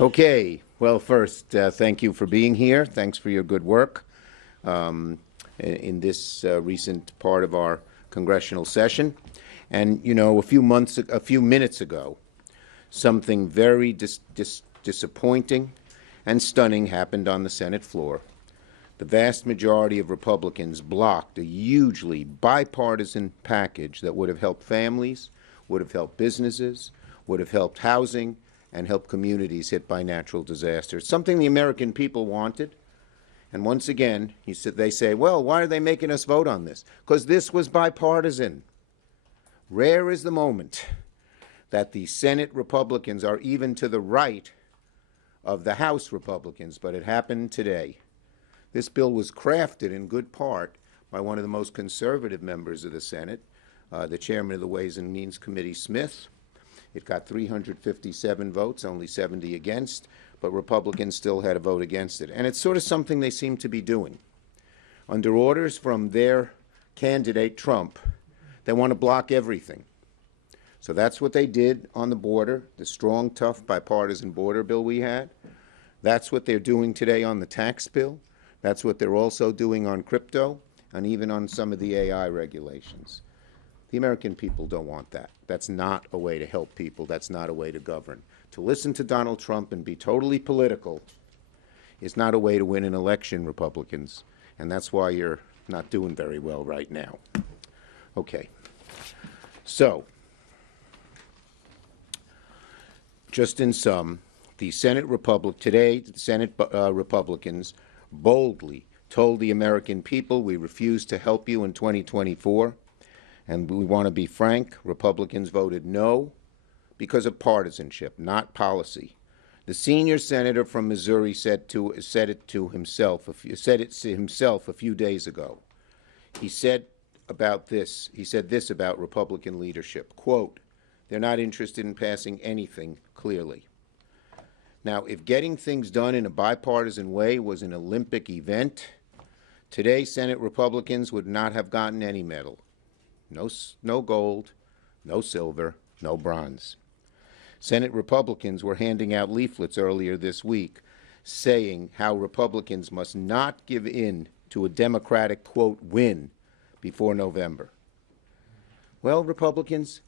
Okay. Well, first, thank you for being here. Thanks for your good work in this recent part of our congressional session. And you know, a few minutes ago, something very disappointing and stunning happened on the Senate floor. The vast majority of Republicans blocked a hugely bipartisan package that would have helped families, would have helped businesses, would have helped housing, and helped communities hit by natural disasters. Something the American people wanted. And once again, they say, well, why are they making us vote on this? Because this was bipartisan. Rare is the moment that the Senate Republicans are even to the right of the House Republicans, but it happened today. This bill was crafted in good part by one of the most conservative members of the Senate, the chairman of the Ways and Means Committee, Smith. It got 357 votes, only 70 against, but Republicans still had a vote against it. And it's sort of something they seem to be doing. Under orders from their candidate, Trump, they want to block everything. So that's what they did on the border, the strong, tough, bipartisan border bill we had. That's what they're doing today on the tax bill. That's what they're also doing on crypto and even on some of the AI regulations. The American people don't want that. That's not a way to help people. That's not a way to govern. To listen to Donald Trump and be totally political is not a way to win an election, Republicans. And that's why you're not doing very well right now. Okay. So, just in sum, the Senate Republicans boldly told the American people, we refuse to help you in 2024. And we want to be frank, Republicans voted no because of partisanship, not policy. The senior senator from Missouri said it himself a few days ago. He said this about Republican leadership, quote, they're not interested in passing anything clearly. Now, if getting things done in a bipartisan way was an Olympic event, today Senate Republicans would not have gotten any medal. No gold, no silver, no bronze. Senate Republicans were handing out leaflets earlier this week saying how Republicans must not give in to a Democratic, quote, win before November. Well, Republicans,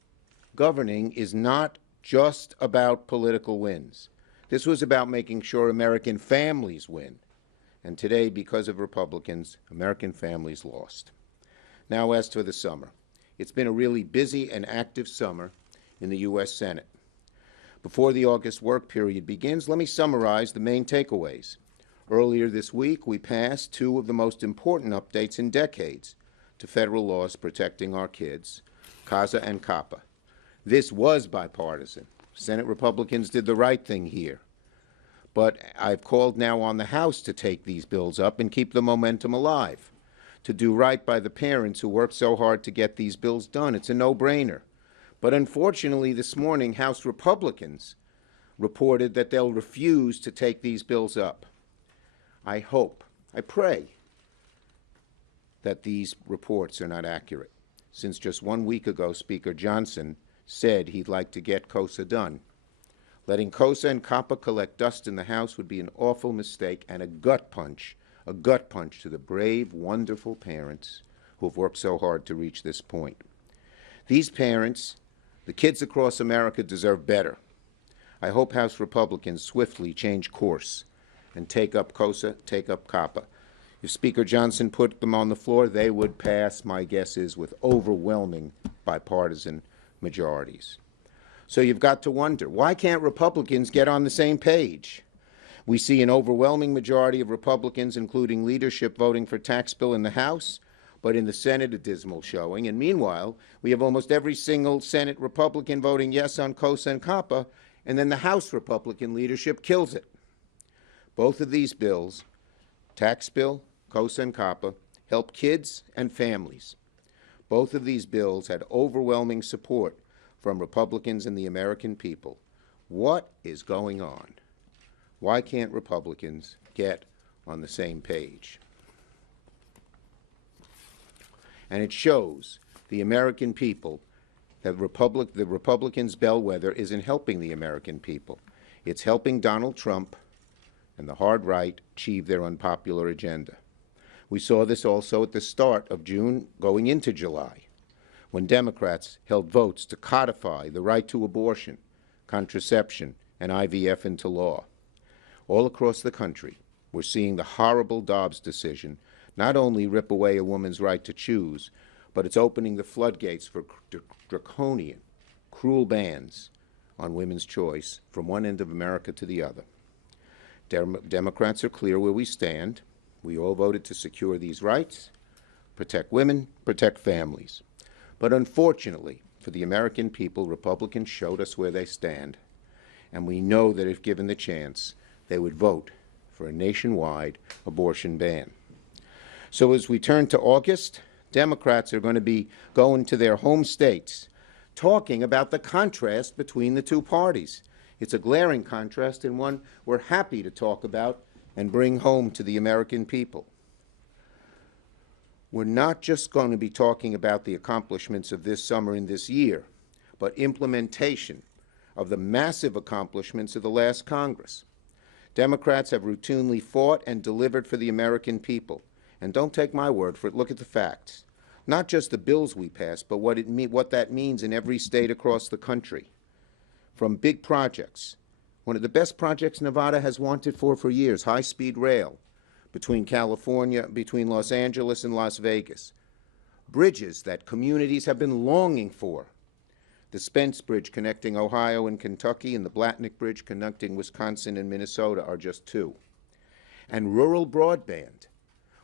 governing is not just about political wins. This was about making sure American families win. And today, because of Republicans, American families lost. Now, as for the summer. It's been a really busy and active summer in the U.S. Senate. Before the August work period begins, let me summarize the main takeaways. Earlier this week, we passed two of the most important updates in decades to federal laws protecting our kids, CASA and COPPA. This was bipartisan. Senate Republicans did the right thing here. But I've called now on the House to take these bills up and keep the momentum alive, to do right by the parents who worked so hard to get these bills done. It's a no-brainer. But unfortunately, this morning, House Republicans reported that they'll refuse to take these bills up. I pray that these reports are not accurate, since just 1 week ago, Speaker Johnson said he'd like to get COSA done. Letting COSA and COPPA collect dust in the House would be an awful mistake and a gut punch to the brave, wonderful parents who have worked so hard to reach this point. These parents, the kids across America, deserve better. I hope House Republicans swiftly change course and take up COSA, take up COPPA. If Speaker Johnson put them on the floor, they would pass, my guess is, with overwhelming bipartisan majorities. So you've got to wonder, why can't Republicans get on the same page? We see an overwhelming majority of Republicans, including leadership, voting for tax bill in the House, but in the Senate, a dismal showing. And meanwhile, we have almost every single Senate Republican voting yes on COSA and COPPA, and then the House Republican leadership kills it. Both of these bills, tax bill, COSA and COPPA, help kids and families. Both of these bills had overwhelming support from Republicans and the American people. What is going on? Why can't Republicans get on the same page? And it shows the American people that the Republicans' bellwether isn't helping the American people. It's helping Donald Trump and the hard right achieve their unpopular agenda. We saw this also at the start of June going into July, when Democrats held votes to codify the right to abortion, contraception, and IVF into law. All across the country, we're seeing the horrible Dobbs decision not only rip away a woman's right to choose, but it's opening the floodgates for draconian, cruel bans on women's choice from one end of America to the other. Democrats are clear where we stand. We all voted to secure these rights, protect women, protect families. But unfortunately, for the American people, Republicans showed us where they stand, and we know that if given the chance, they would vote for a nationwide abortion ban. So as we turn to August, Democrats are going to be going to their home states, talking about the contrast between the two parties. It's a glaring contrast and one we're happy to talk about and bring home to the American people. We're not just going to be talking about the accomplishments of this summer and this year, but implementation of the massive accomplishments of the last Congress. Democrats have routinely fought and delivered for the American people. And don't take my word for it, look at the facts. Not just the bills we pass, but what that means in every state across the country. From big projects, one of the best projects Nevada has wanted for years, high-speed rail between Los Angeles and Las Vegas. Bridges that communities have been longing for. The Spence Bridge connecting Ohio and Kentucky and the Blatnick Bridge connecting Wisconsin and Minnesota are just two. And rural broadband.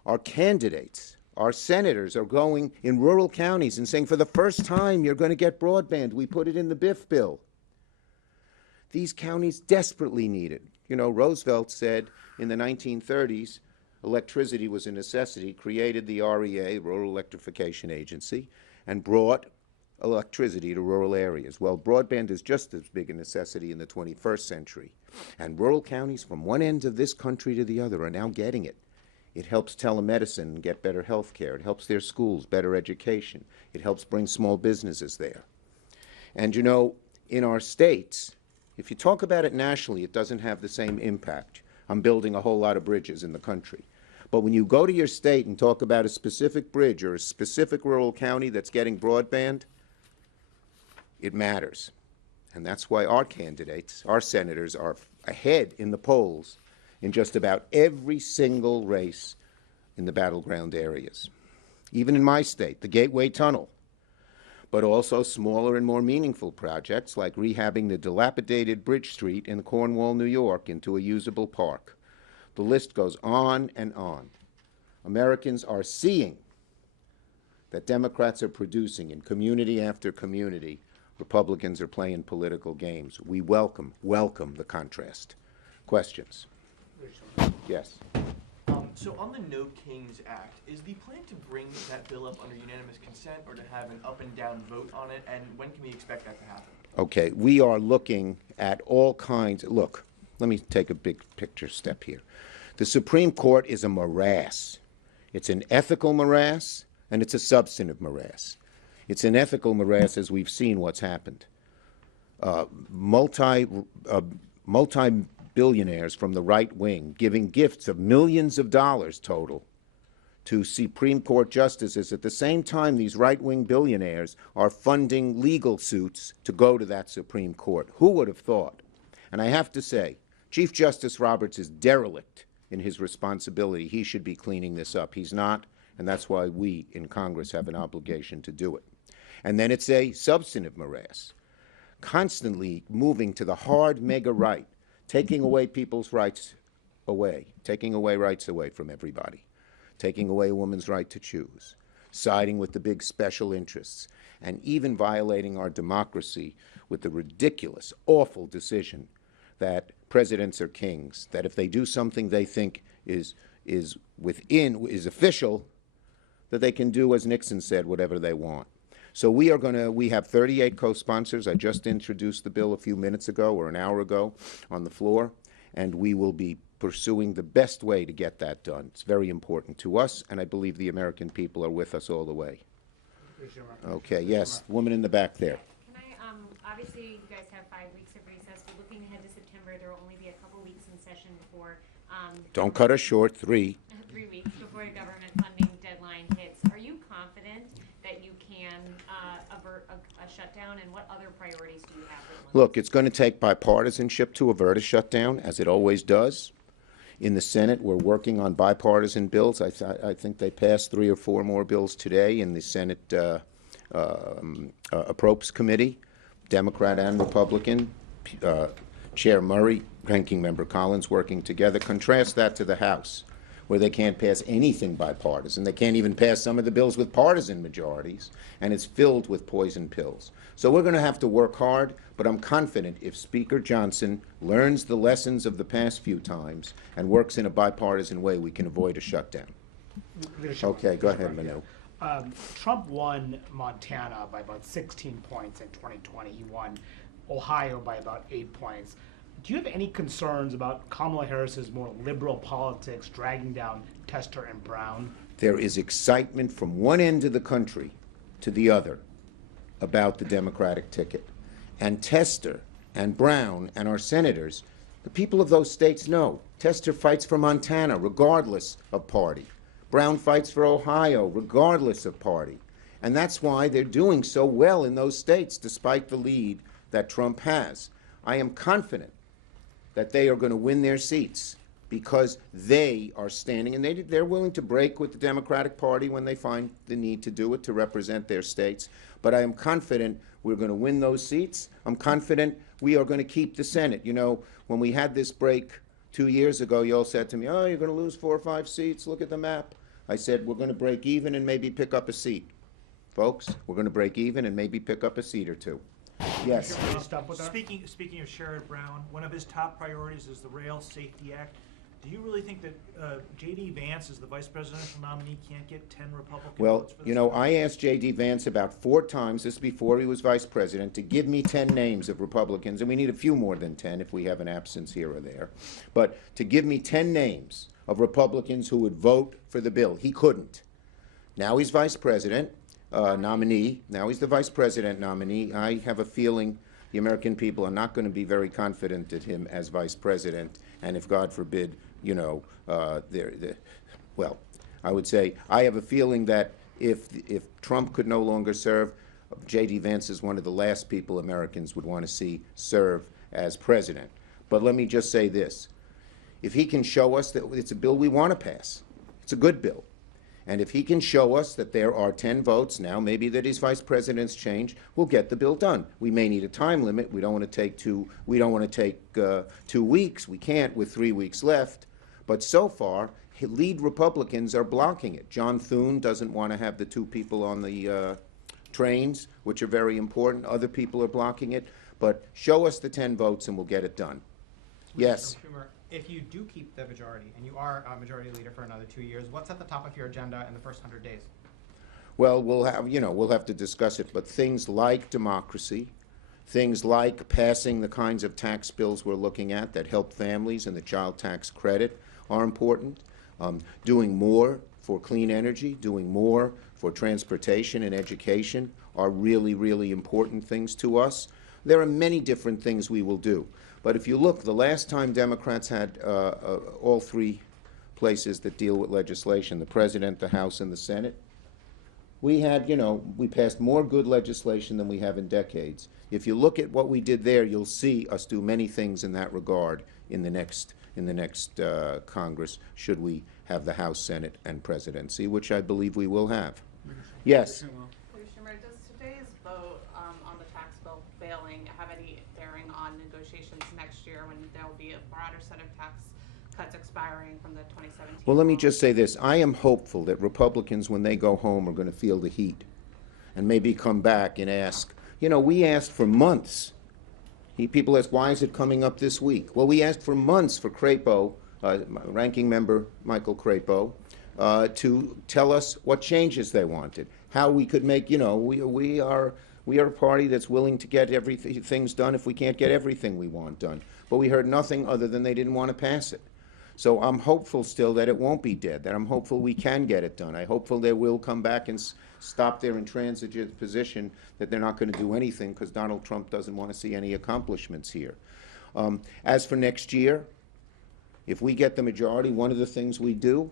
Our candidates, our senators are going in rural counties and saying, for the first time, you're going to get broadband. We put it in the BIF bill. These counties desperately need it. You know, Roosevelt said in the 1930s, electricity was a necessity, created the REA, Rural Electrification Agency, and brought electricity to rural areas. Well, broadband is just as big a necessity in the 21st century. And rural counties from one end of this country to the other are now getting it. It helps telemedicine get better health care. It helps their schools, better education. It helps bring small businesses there. And you know, in our states, if you talk about it nationally, it doesn't have the same impact. I'm building a whole lot of bridges in the country. But when you go to your state and talk about a specific bridge or a specific rural county that's getting broadband, it matters. And that's why our candidates, our senators, are ahead in the polls in just about every single race in the battleground areas. Even in my state, the Gateway Tunnel, but also smaller and more meaningful projects like rehabbing the dilapidated Bridge Street in Cornwall, New York into a usable park. The list goes on and on. Americans are seeing that Democrats are producing in community after community. Republicans are playing political games. We welcome the contrast. Questions? Yes. So on the No Kings Act, is the plan to bring that bill up under unanimous consent or to have an up and down vote on it? And when can we expect that to happen? Okay, we are looking at all kinds. Look, let me take a big picture step here. The Supreme Court is a morass. It's an ethical morass and it's a substantive morass. It's an ethical morass as we've seen what's happened. Multi-billionaires from the right wing giving gifts of millions of dollars total to Supreme Court justices. At the same time, these right-wing billionaires are funding legal suits to go to that Supreme Court. Who would have thought? And I have to say, Chief Justice Roberts is derelict in his responsibility. He should be cleaning this up. He's not, and that's why we in Congress have an obligation to do it. And then it's a substantive morass, constantly moving to the hard mega right, taking away people's rights away, taking away rights away from everybody, taking away a woman's right to choose, siding with the big special interests, and even violating our democracy with the ridiculous, awful decision that presidents are kings, that if they do something they think is official, that they can do, as Nixon said, whatever they want. So we have 38 co-sponsors. I just introduced the bill a few minutes ago or an hour ago on the floor, and we will be pursuing the best way to get that done. It's very important to us, and I believe the American people are with us all the way. Okay, yes, woman in the back there. Can I, obviously you guys have 5 weeks of recess. We're looking ahead to September November. There will only be a couple weeks in session before. Don't cut us short, 3. 3 weeks before the government funding deadline hits. Are you confident that you can avert a shutdown, and what other priorities do you have? Look, it's going to take bipartisanship to avert a shutdown, as it always does. In the Senate, we're working on bipartisan bills. I think they passed 3 or 4 more bills today in the Senate Appropriations Committee, Democrat and Republican. Chair Murray, Ranking Member Collins working together. Contrast that to the House, where they can't pass anything bipartisan. They can't even pass some of the bills with partisan majorities, and it's filled with poison pills. So we're going to have to work hard, but I'm confident if Speaker Johnson learns the lessons of the past few times and works in a bipartisan way, we can avoid a shutdown. Okay, go ahead, Manu. Trump won Montana by about 16 points in 2020. He won Ohio by about 8 points. Do you have any concerns about Kamala Harris's more liberal politics dragging down Tester and Brown? There is excitement from one end of the country to the other about the Democratic ticket. And Tester and Brown and our senators, the people of those states know. Tester fights for Montana regardless of party. Brown fights for Ohio regardless of party. And that's why they're doing so well in those states despite the lead that Trump has. I am confident that they are going to win their seats because they are standing, and they're willing to break with the Democratic Party when they find the need to do it to represent their states. But I am confident we're going to win those seats. I'm confident we are going to keep the Senate. You know, when we had this break 2 years ago, you all said to me, oh, you're going to lose 4 or 5 seats. Look at the map. I said, we're going to break even and maybe pick up a seat. Folks, we're going to break even and maybe pick up a seat or 2. Yes. Speaking of Sherrod Brown, one of his top priorities is the Rail Safety Act. Do you really think that J.D. Vance, as the vice presidential nominee, can't get 10 Republican Well, votes for this? you know, I asked J.D. Vance about 4 times, this before he was vice president, to give me 10 names of Republicans, and we need a few more than 10 if we have an absence here or there, but to give me 10 names of Republicans who would vote for the bill. He couldn't. Now he's vice president nominee. Now he's the vice president nominee. I have a feeling the American people are not going to be very confident in him as vice president, and if God forbid, you know, well, I would say I have a feeling that if Trump could no longer serve, J.D. Vance is one of the last people Americans would want to see serve as president. But let me just say this. If he can show us that it's a bill we want to pass, it's a good bill, and if he can show us that there are 10 votes now, maybe that his vice president's change, we'll get the bill done. We may need a time limit. We don't want to take 2 weeks. We can't with 3 weeks left. But so far, lead Republicans are blocking it. John Thune doesn't want to have the 2 people on the trains, which are very important. Other people are blocking it. But show us the 10 votes and we'll get it done. Yes. Schumer, if you do keep the majority and you are a majority leader for another 2 years, what's at the top of your agenda in the first 100 days? Well, we'll have to discuss it, but things like democracy, things like passing the kinds of tax bills we're looking at that help families and the child tax credit are important. Doing more for clean energy, doing more for transportation and education are really, really important things to us. There are many different things we will do. But if you look, the last time Democrats had all 3 places that deal with legislation, the President, the House, and the Senate, we had, we passed more good legislation than we have in decades. If you look at what we did there, you'll see us do many things in that regard in the next Congress, should we have the House, Senate, and presidency, which I believe we will have. Yes. Schumer, does today's vote on the tax bill failing have any bearing on negotiations next year when there will be a broader set of tax cuts expiring from the 2017? Well, let me just say this. I am hopeful that Republicans, when they go home, are going to feel the heat and maybe come back and ask, we asked for months. People ask, why is it coming up this week? Well, we asked for months for Crapo, Ranking Member Michael Crapo, to tell us what changes they wanted, how we could make, we are a party that's willing to get things done if we can't get everything we want done. But we heard nothing other than they didn't want to pass it. So I'm hopeful still that it won't be dead, that I'm hopeful we can get it done. I'm hopeful they will come back and stop their intransigent position that they're not going to do anything because Donald Trump doesn't want to see any accomplishments here. As for next year, if we get the majority, one of the things we do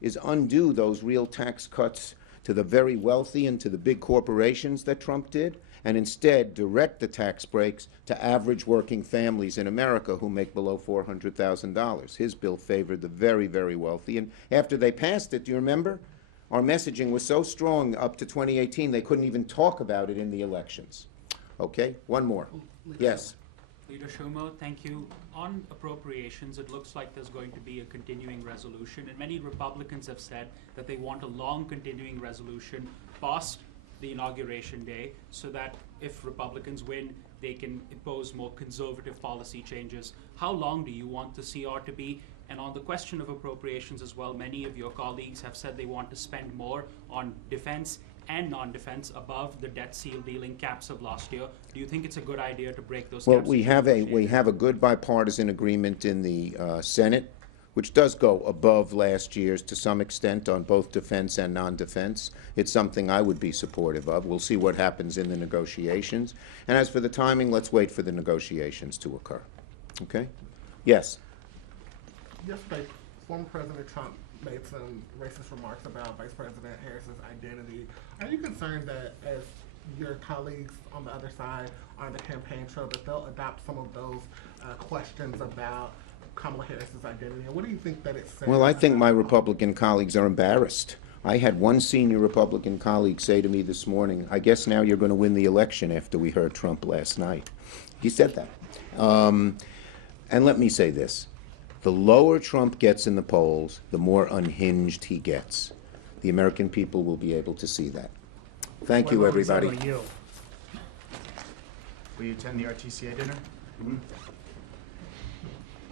is undo those real tax cuts to the very wealthy and to the big corporations that Trump did, and instead direct the tax breaks to average working families in America who make below $400,000. His bill favored the very, very wealthy. And after they passed it, do you remember? Our messaging was so strong up to 2018, they couldn't even talk about it in the elections. Okay, one more. Yes. Leader Schumer, thank you. On appropriations, it looks like there's going to be a continuing resolution, and many Republicans have said that they want a long continuing resolution past the inauguration day, so that if Republicans win, they can impose more conservative policy changes. How long do you want the CR to be? And on the question of appropriations as well, many of your colleagues have said they want to spend more on defense and non-defense above the debt seal dealing caps of last year. Do you think it's a good idea to break those Well, caps? we have a good bipartisan agreement in the Senate, which does go above last year's to some extent on both defense and non-defense. It's something I would be supportive of. We'll see what happens in the negotiations. And as for the timing, let's wait for the negotiations to occur. Okay? Yes. Yesterday, former President Trump made some racist remarks about Vice President Harris's identity. Are you concerned that as your colleagues on the other side on the campaign trail that they'll adopt some of those questions about Kamala Harris's identity? And what do you think that it says? Well, I think my about- Republican colleagues are embarrassed. I had one senior Republican colleague say to me this morning, I guess now you're going to win the election after we heard Trump last night. He said that. And let me say this. The lower Trump gets in the polls, the more unhinged he gets. The American people will be able to see that. Thank you, What about everybody. you? Will you attend the RTCA dinner?